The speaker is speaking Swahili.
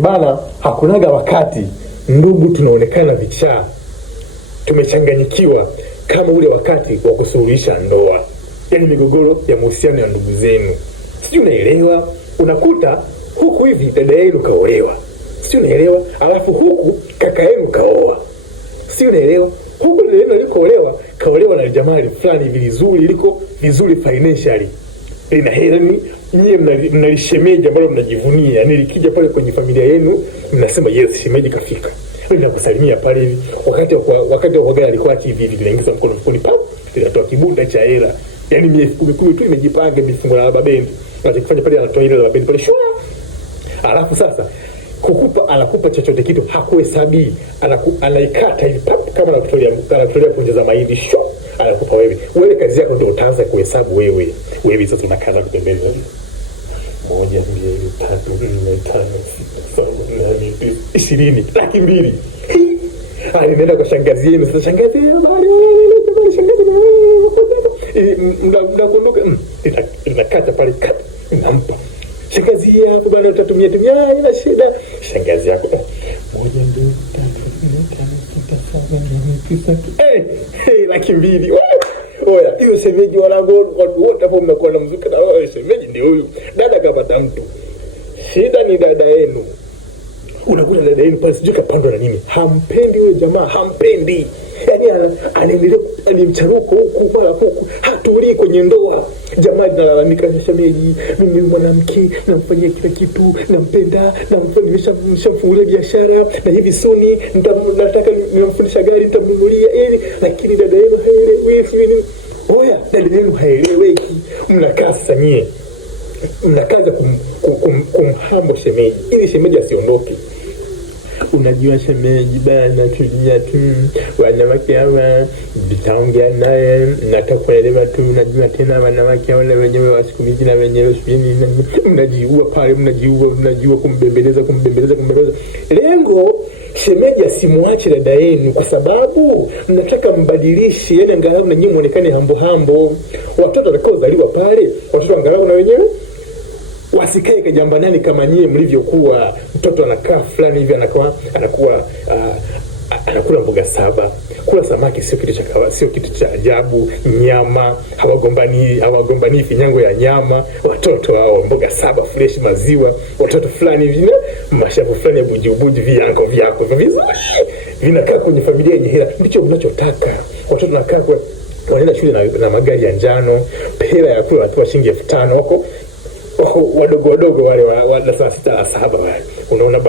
Bana, hakunaga wakati ndugu tunaonekana vichaa, tumechanganyikiwa kama ule wakati wa kusuluhisha ndoa, yaani migogoro ya mahusiano ya ndugu zenu. Sijui unaelewa? Unakuta huku hivi dada yenu kaolewa, sijui unaelewa? Alafu huku kaka yenu kaoa, sijui unaelewa? Huku dada yenu alikoolewa kaolewa na jamaa fulani vizuri, liko vizuri financially, lina hela, nyie mnalishemeji ambalo mnajivunia. Yani likija pale kwenye familia yenu mnasema yes, shemeji kafika. Ninakusalimia pale hivi wakati wa gari alikuwa hivi linaingiza mkono mfukoni pap, linatoa kibunda cha hela. Yani mie 10 tu imejipanga mifungo la babendi. Anachofanya pale anatoa ile la babendi pale shwa. Alafu sasa anakupa chochote kitu hakuhesabii. Anaikata hivi pap kama anakutolea punje za mahindi shwa. Anakupa wewe. Wewe kazi yako ndio utaanza kuhesabu wewe. Wewe sasa unakaza kutembeza 1, 2, 3, 4, 5, 6, 7, 8, 9, 10, 20 laki. Nenda kwa shangazi yenu. Sasa shangazi mnakunduka inakata pale kata inampa shangazi yako bwana, utatumia ina shida. Shangazi yako 1, 2, 3, 4, 5, 6, 7, 8, 9, 10 laki mbili. Oya, hiyo shemeji wanangu wote hapo mnakuwa na mzuka na wewe shemeji ndio huyu. Dada kapata mtu. Shida ni dada yenu. Unakuta dada yenu pale sijui kapandwa na nini. Hampendi yule jamaa, hampendi. Yaani anaendelea alimcharuko huku mara huku, hatulii kwenye ndoa. Jamaa analalamika na shemeji, mimi mwanamke namfanyia kila kitu, nampenda, nimeshamfungulia biashara na hivi suni nataka nimfundisha gari nitamnunulia ili, lakini dada yenu haelewi. Oya, dada yenu haeleweki. Mnakaa sasa nyie mnakaza kumhambo shemeji ili shemeji asiondoke. Unajua shemeji bana, tulia tu, wanawake hawa nitaongea naye, nataka kuelewa tu. Unajua tena wanawake hawa wenyewe wa siku hizi na wenyewe shuleni mnajiua pale, mnajiua kumbembeleza. Lengo shemeji asimwache dada yenu kwa sababu mnataka mbadilishe, yani angalau na nyinyi muonekane hambo. Watoto watakaozaliwa pale, watoto angalau na wenyewe wasikae kajambanani kama nyie mlivyokuwa. Mtoto anakaa fulani hivi anakula mboga 7. Kula samaki sio kitu cha ajabu. Nyama hawagombani finyango ya nyama. Watoto hao mboga 7 fresh, maziwa. Watoto fulani hivi mashavu fulani ya bujibuji vyako vizuri. Vinakaa kwenye familia yenye hela. Ndicho mnachotaka. Watoto wanakaa wanaenda shule na magari ya njano. Hela ya kula watu wa shilingi 5,000 huko. Wadogo wale wa darasa 6 na 7 wale. Unaona